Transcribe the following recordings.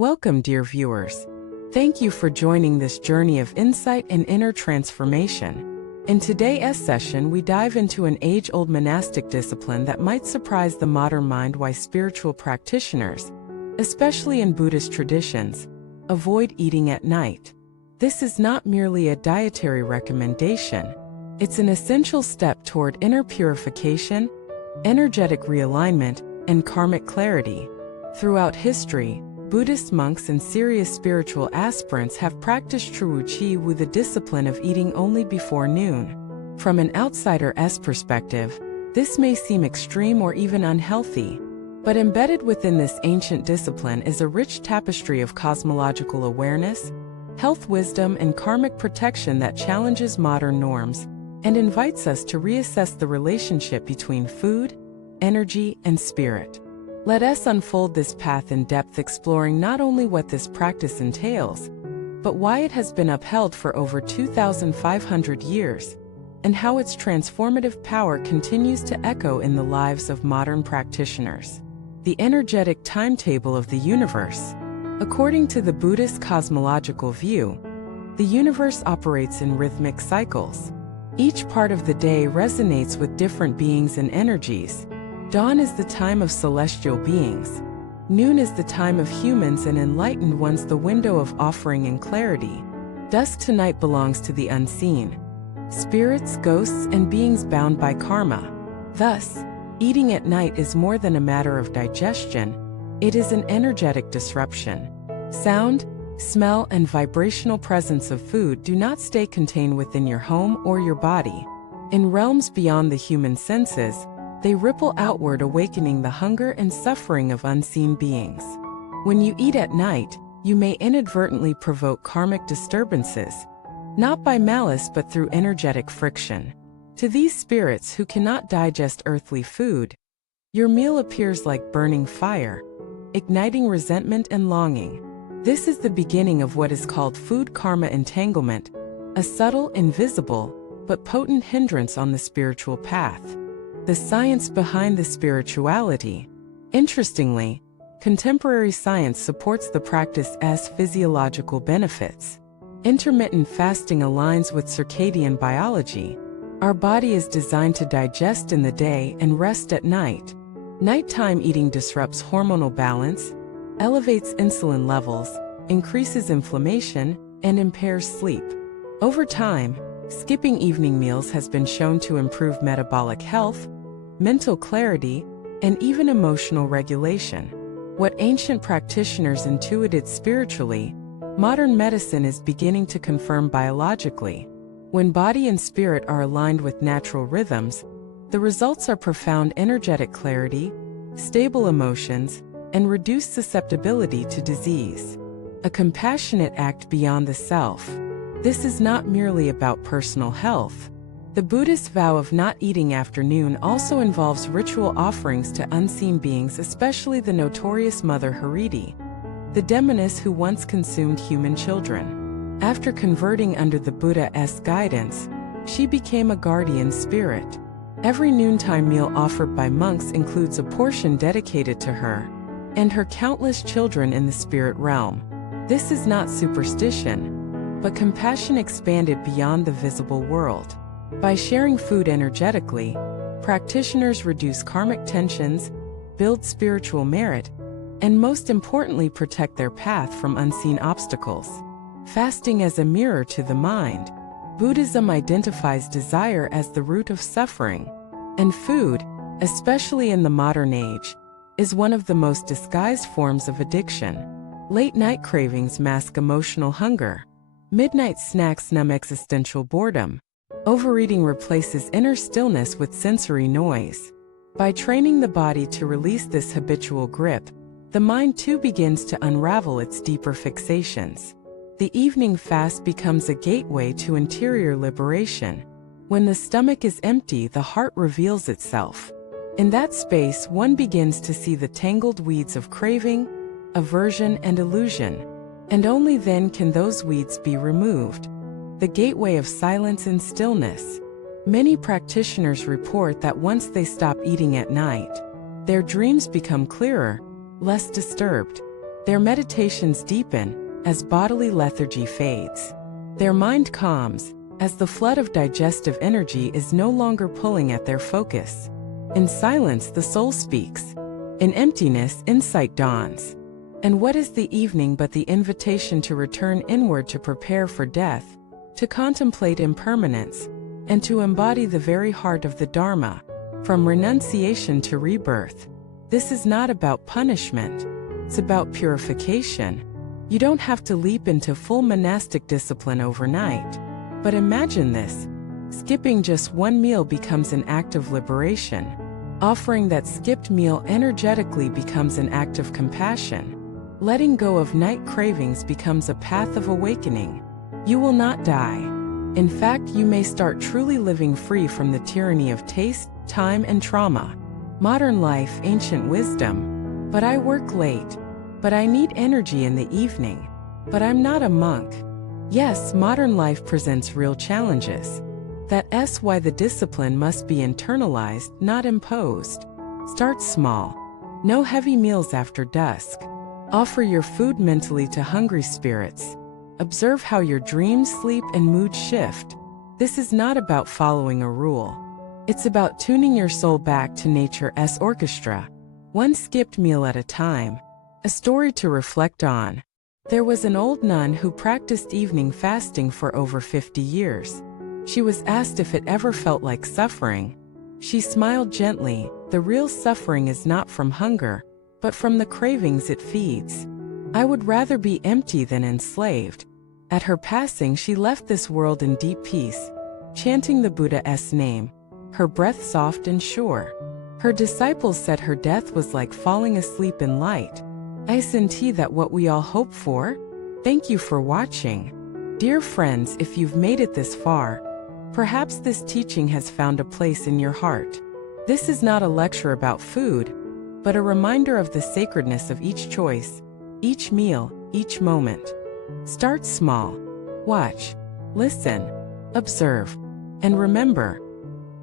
Welcome, dear viewers. Thank you for joining this journey of insight and inner transformation. In today's session, we dive into an age-old monastic discipline that might surprise the modern mind: why spiritual practitioners, especially in Buddhist traditions, avoid eating at night. This is not merely a dietary recommendation. It's an essential step toward inner purification, energetic realignment, and karmic clarity. Throughout history, Buddhist monks and serious spiritual aspirants have practiced True Qi with the discipline of eating only before noon. From an outsider's perspective, this may seem extreme or even unhealthy. But embedded within this ancient discipline is a rich tapestry of cosmological awareness, health wisdom, and karmic protection that challenges modern norms and invites us to reassess the relationship between food, energy, and spirit. Let us unfold this path in depth, exploring not only what this practice entails, but why it has been upheld for over 2,500 years, and how its transformative power continues to echo in the lives of modern practitioners. The energetic timetable of the universe. According to the Buddhist cosmological view, the universe operates in rhythmic cycles. Each part of the day resonates with different beings and energies. Dawn is the time of celestial beings. Noon is the time of humans and enlightened ones, the window of offering and clarity. Dusk to night belongs to the unseen, spirits, ghosts, and beings bound by karma. Thus, eating at night is more than a matter of digestion. It is an energetic disruption. Sound, smell, and vibrational presence of food do not stay contained within your home or your body. In realms beyond the human senses, they ripple outward, awakening the hunger and suffering of unseen beings. When you eat at night, you may inadvertently provoke karmic disturbances, not by malice but through energetic friction. To these spirits who cannot digest earthly food, your meal appears like burning fire, igniting resentment and longing. This is the beginning of what is called food karma entanglement, a subtle, invisible, but potent hindrance on the spiritual path. The science behind the spirituality. Interestingly, contemporary science supports the practice as physiological benefits. Intermittent fasting aligns with circadian biology. Our body is designed to digest in the day and rest at night. Nighttime eating disrupts hormonal balance, elevates insulin levels, increases inflammation, and impairs sleep. Over time, skipping evening meals has been shown to improve metabolic health, mental clarity, and even emotional regulation. What ancient practitioners intuited spiritually, modern medicine is beginning to confirm biologically. When body and spirit are aligned with natural rhythms, the results are profound energetic clarity, stable emotions, and reduced susceptibility to disease. A compassionate act beyond the self. This is not merely about personal health. The Buddhist vow of not eating after noon also involves ritual offerings to unseen beings, especially the notorious Mother Hariti, the demoness who once consumed human children. After converting under the Buddha's guidance, she became a guardian spirit. Every noontime meal offered by monks includes a portion dedicated to her and her countless children in the spirit realm. This is not superstition, but compassion expanded beyond the visible world. By sharing food energetically, practitioners reduce karmic tensions, build spiritual merit, and most importantly protect their path from unseen obstacles. Fasting as a mirror to the mind. Buddhism identifies desire as the root of suffering, and food, especially in the modern age, is one of the most disguised forms of addiction. Late-night cravings mask emotional hunger. Midnight snacks numb existential boredom. Overeating replaces inner stillness with sensory noise. By training the body to release this habitual grip, the mind too begins to unravel its deeper fixations. The evening fast becomes a gateway to interior liberation. When the stomach is empty, the heart reveals itself. In that space, one begins to see the tangled weeds of craving, aversion, and illusion. And only then can those weeds be removed. The gateway of silence and stillness. Many practitioners report that once they stop eating at night, their dreams become clearer, less disturbed. Their meditations deepen as bodily lethargy fades. Their mind calms as the flood of digestive energy is no longer pulling at their focus. In silence, the soul speaks. In emptiness, insight dawns. And what is the evening but the invitation to return inward, to prepare for death, to contemplate impermanence, and to embody the very heart of the Dharma, from renunciation to rebirth. This is not about punishment. It's about purification. You don't have to leap into full monastic discipline overnight. But imagine this. Skipping just one meal becomes an act of liberation. Offering that skipped meal energetically becomes an act of compassion. Letting go of night cravings becomes a path of awakening. You will not die. In fact, you may start truly living free from the tyranny of taste, time, and trauma. Modern life, ancient wisdom. But I work late. But I need energy in the evening. But I'm not a monk. Yes, modern life presents real challenges. That's why the discipline must be internalized, not imposed. Start small. No heavy meals after dusk. Offer your food mentally to hungry spirits. Observe how your dreams, sleep, and mood shift. This is not about following a rule. It's about tuning your soul back to nature's orchestra. One skipped meal at a time. A story to reflect on. There was an old nun who practiced evening fasting for over 50 years. She was asked if it ever felt like suffering. She smiled gently. The real suffering is not from hunger, but from the cravings it feeds. I would rather be empty than enslaved. At her passing, she left this world in deep peace, chanting the Buddha's name, her breath soft and sure. Her disciples said her death was like falling asleep in light. Isn't that what we all hope for? Thank you for watching. Dear friends, if you've made it this far, perhaps this teaching has found a place in your heart. This is not a lecture about food, but a reminder of the sacredness of each choice, each meal, each moment. Start small. Watch, listen, observe, and remember.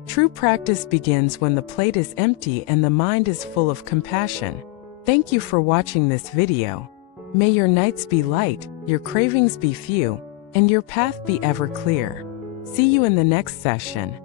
True practice begins when the plate is empty and the mind is full of compassion. Thank you for watching this video. May your nights be light, your cravings be few, and your path be ever clear. See you in the next session.